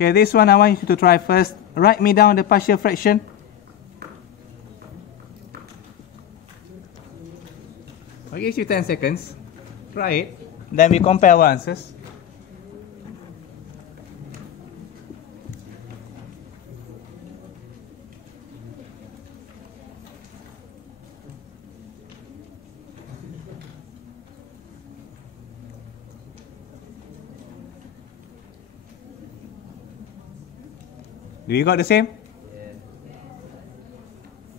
Okay, this one I want you to try first. Write me down the partial fraction. I'll give you 10 seconds. Try it. Then we compare our answers. Do you got the same? Yeah.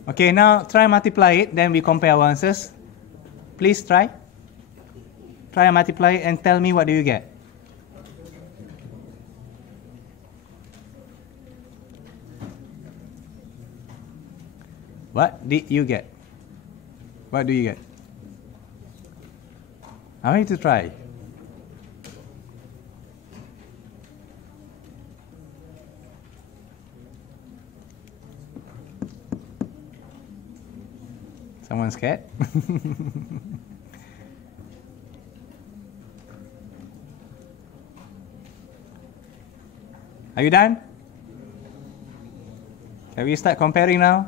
Okay, now try multiply it, then we compare our answers. Please try. Try and multiply it and tell me what do you get. What did you get? What do you get? I want you to try. Someone scared? Are you done? Can we start comparing now?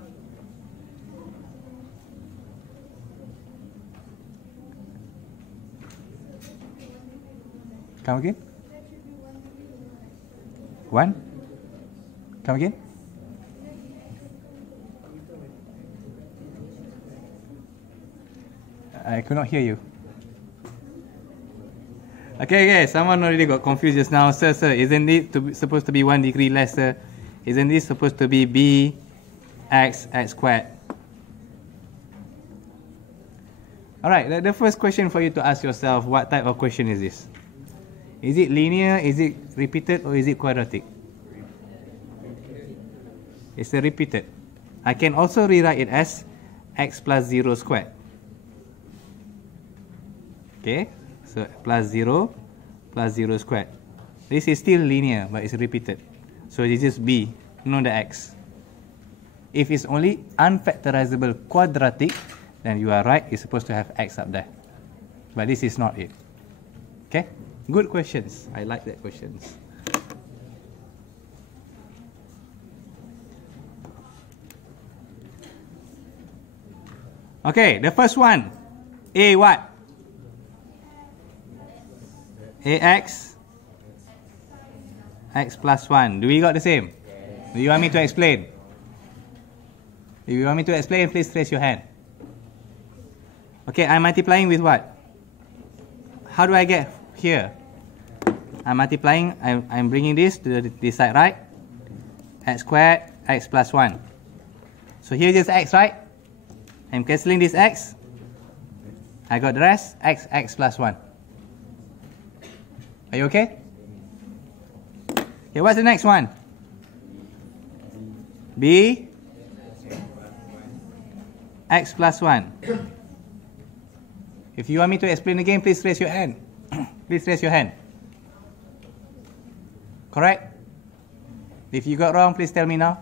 Come again? One? Come again? I could not hear you. Okay, someone already got confused just now. Sir, isn't it supposed to be 1 degree lesser? Isn't this supposed to be b x squared? Alright, the first question for you to ask yourself, what type of question is this? Is it linear, is it repeated, or is it quadratic? It's a repeated. I can also rewrite it as x plus 0 squared. Okay, so plus 0 squared. This is still linear, but it's repeated. So this is b, not the x. If it's only unfactorizable quadratic, then you are right, it's supposed to have x up there. But this is not it. Okay, good questions. I like that questions. Okay, the first one. A what? Ax x plus 1. Do we got the same? Yes. Do you want me to explain? If you want me to explain, please raise your hand. Okay, I'm multiplying with what? How do I get here? I'm multiplying, I'm bringing this to this side, right? X squared, x plus 1. So here is x, right? I'm cancelling this x. I got the rest, x plus 1. Are you okay? Okay, what's the next one? B x plus 1. If you want me to explain again, please raise your hand. Please raise your hand. Correct? If you got wrong, please tell me now.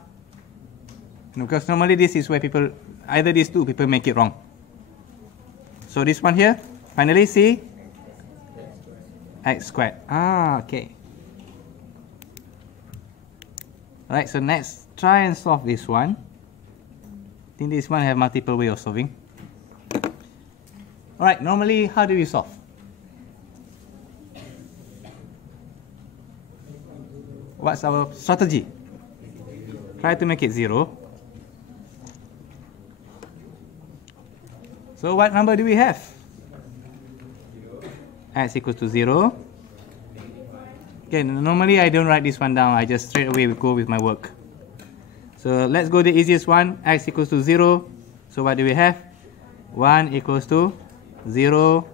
Because normally this is where people, either these two people make it wrong. So this one here, finally C x squared. Okay. Alright, so next, try and solve this one. I think this one have multiple way of solving. Alright, normally how do we solve? What's our strategy? Try to make it 0. So what number do we have? X equals to 0. Okay, normally I don't write this one down. I just straight away go with my work. So let's go the easiest one. X equals to 0. So what do we have? 1 equals to 0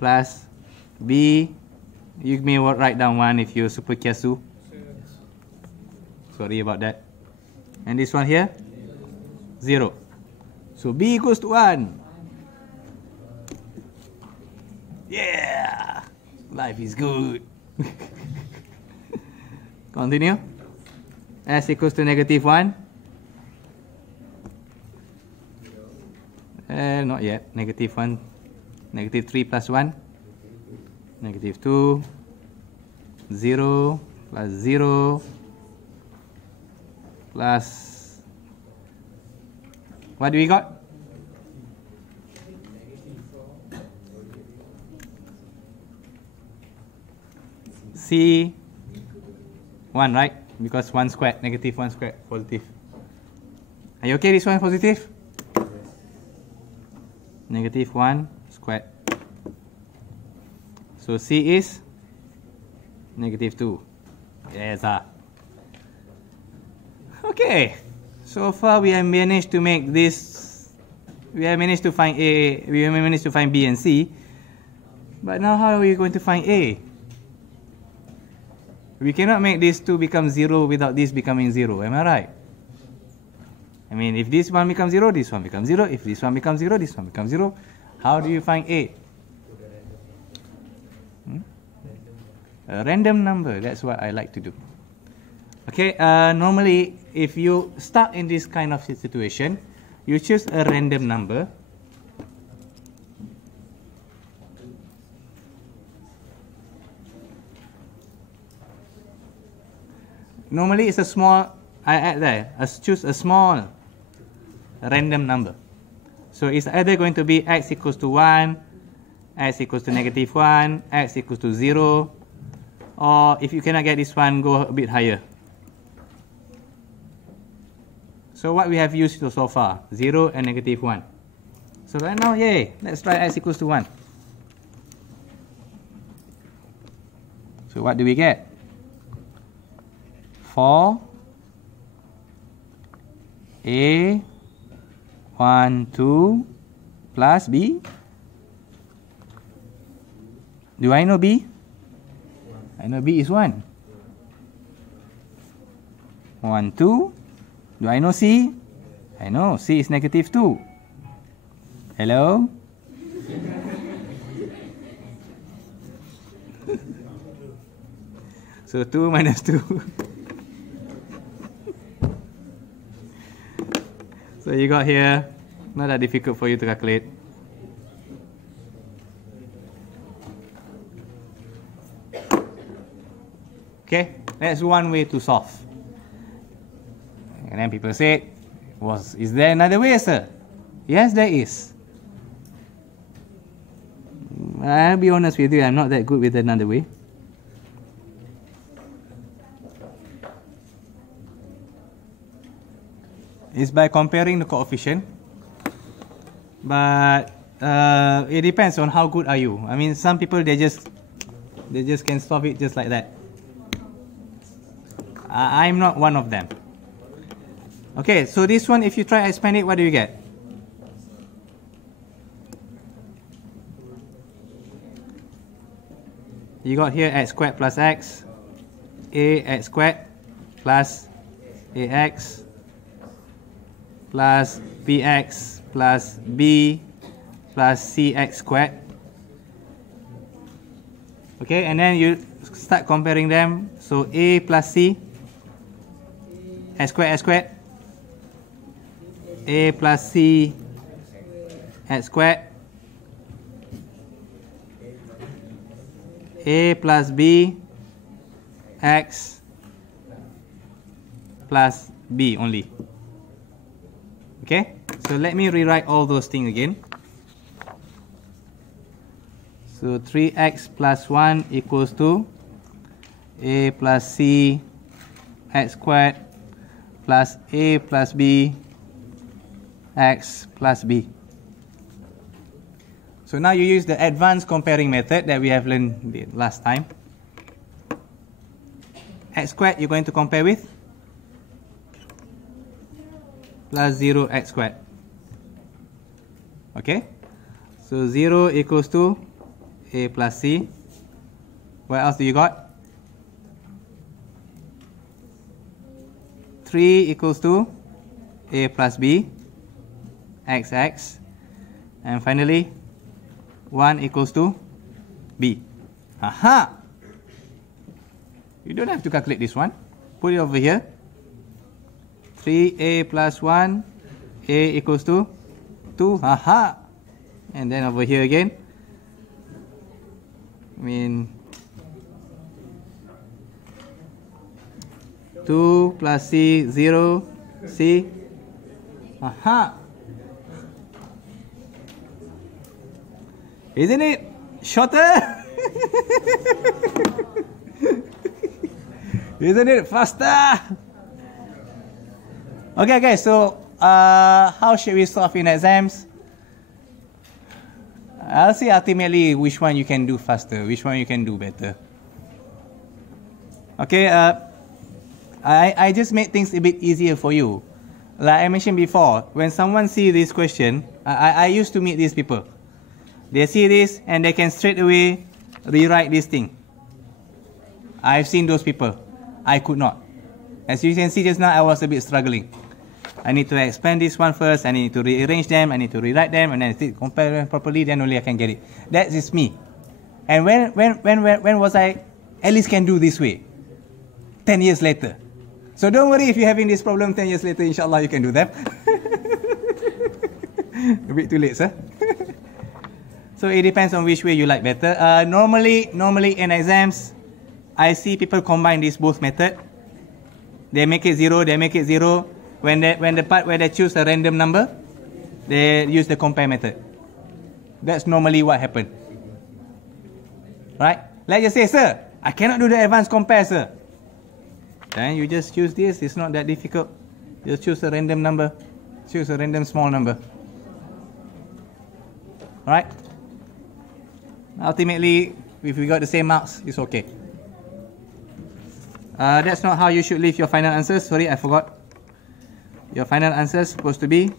plus b. You may write down 1 if you're super kiasu. Sorry about that. And this one here? 0. So b equals to 1. Yeah! Life is good. Continue. S equals to negative 1. Not yet. Negative 1. Negative 3 plus 1. Negative 2. 0 plus 0. plus, what do we got? C 1, right? Because 1 squared, negative 1 squared, positive. Are you okay? This one positive? Negative 1 squared. So C is negative 2. Yes, okay. So far we have managed to make this. We have managed to find A. We have managed to find B and C. But now how are we going to find A? We cannot make these two become 0 without this becoming 0. Am I right? I mean, if this one becomes 0, this one becomes 0. If this one becomes 0, this one becomes 0. How do you find A? A random number. That's what I like to do. Okay, normally if you start in this kind of situation, you choose a random number. Normally it's a small, I add there, choose a small random number. So it's either going to be x equals to 1, x equals to negative 1, x equals to 0, or if you cannot get this one, go a bit higher. So what we have used so far, 0 and negative 1. So right now, yay, let's try x equals to 1. So what do we get? 4 A 1 2 plus B. Do I know B? I know B is 1. 1 2. Do I know C? I know C is negative 2. Hello? So 2 minus 2. So you got here, not that difficult for you to calculate. Okay, that's one way to solve. And then people say, is there another way, sir? Yes, there is. I'll be honest with you, I'm not that good with another way. It's by comparing the coefficient, but it depends on how good are you. I mean, some people they just can solve it just like that. I'm not one of them. Okay, so this one, if you try to expand it, what do you get? You got here x squared plus x, ax squared plus ax plus bx plus b plus cx squared. Okay, and then you start comparing them. So a plus c, x squared, a plus c, x squared, a plus b, x plus b only. Okay, so let me rewrite all those things again. So 3x plus 1 equals to a plus c x squared plus a plus b x plus b. So now you use the advanced comparing method that we have learned last time. X squared you're going to compare with plus 0x squared. Okay, so 0 equals to a plus c. What else do you got? 3 equals to a plus b, xx, and finally 1 equals to b. Aha! You don't have to calculate this one. Put it over here. 3a plus 1, a equals to 2. Aha! And then over here again, I mean 2 plus c, 0. See? Aha. Isn't it shorter? Isn't it faster? Okay, guys, so how should we solve in exams? I'll see ultimately which one you can do faster, which one you can do better. Okay, I just made things a bit easier for you. Like I mentioned before, when someone see this question, I used to meet these people. They see this and they can straight away rewrite this thing. I've seen those people. I could not. As you can see just now, I was a bit struggling. I need to expand this one first, I need to rearrange them, I need to rewrite them, and then compare them properly, then only I can get it. That is me. And when was I at least can do this way? 10 years later. So don't worry if you're having this problem 10 years later, inshallah you can do them. A bit too late, sir. So it depends on which way you like better. Normally in exams, I see people combine these both method. They make it zero, they make it zero. When the part where they choose a random number, they use the compare method. That's normally what happens. Right? Let's just say, sir, I cannot do the advanced compare, sir. Then you just choose this. It's not that difficult. Just choose a random number. Choose a random small number. Alright? Ultimately, if we got the same marks, it's okay. That's not how you should leave your final answers. Sorry, I forgot. Your final answer is supposed to be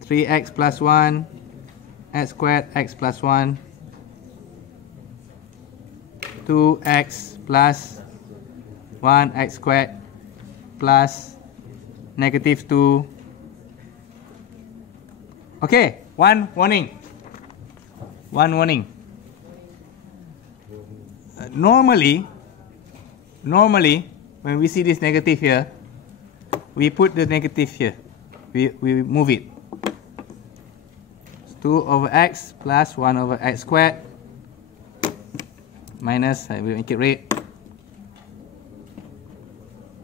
3x plus 1, x squared, x plus 1, 2x plus 1, x squared, plus negative 2. Okay, one warning. One warning. Normally, when we see this negative here, we put the negative here. We move it. 2 over x plus 1 over x squared minus, I will make it red.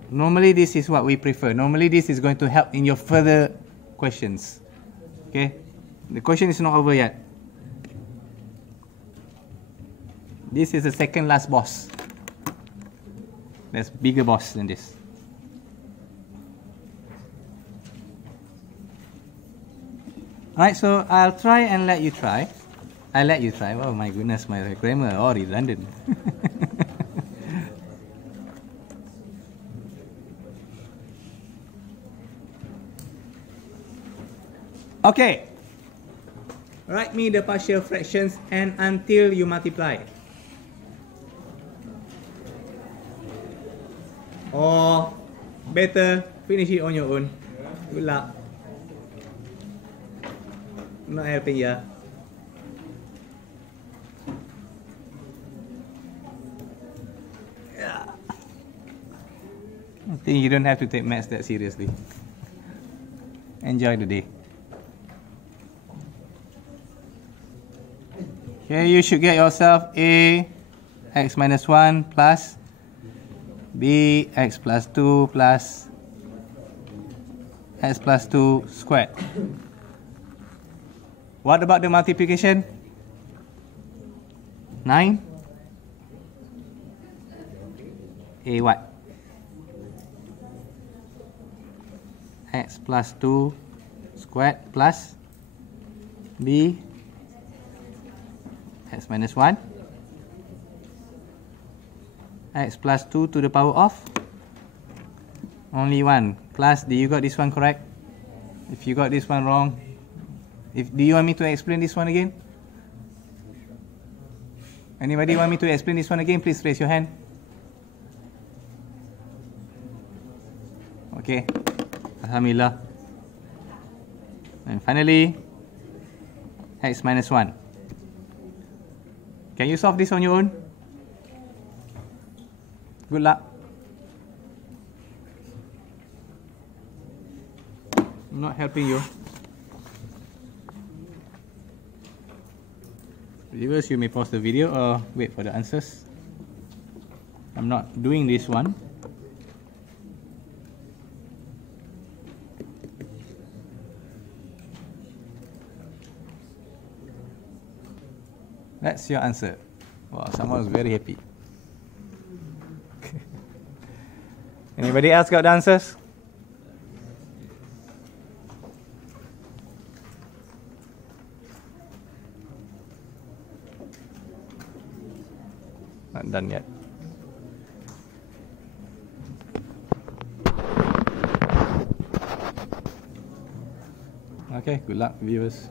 Normally this is what we prefer. Normally this is going to help in your further questions. Okay? The question is not over yet. This is the second last boss. There's bigger boss than this. Alright, so I'll try and let you try. I'll let you try. Oh my goodness, my grammar are redundant. Okay. Write me the partial fractions and until you multiply. Or better, finish it on your own. Good luck. I'm not helping you. I think you don't have to take maths that seriously. Enjoy the day. Okay, you should get yourself a x minus 1 plus b x plus 2 plus x plus 2 squared. What about the multiplication? 9? A what? X plus 2 squared plus b x minus 1 x plus 2 to the power of only 1. Class, do you got this one correct? If you got this one wrong, do you want me to explain this one again? Anybody want me to explain this one again? Please raise your hand. Okay, Alhamdulillah. And finally, x minus 1. Can you solve this on your own? Good luck. I'm not helping you. Viewers, you may pause the video or wait for the answers. I'm not doing this one. That's your answer. Wow, someone was very happy. Anybody else got the answers? Not done yet. Okay, good luck, viewers.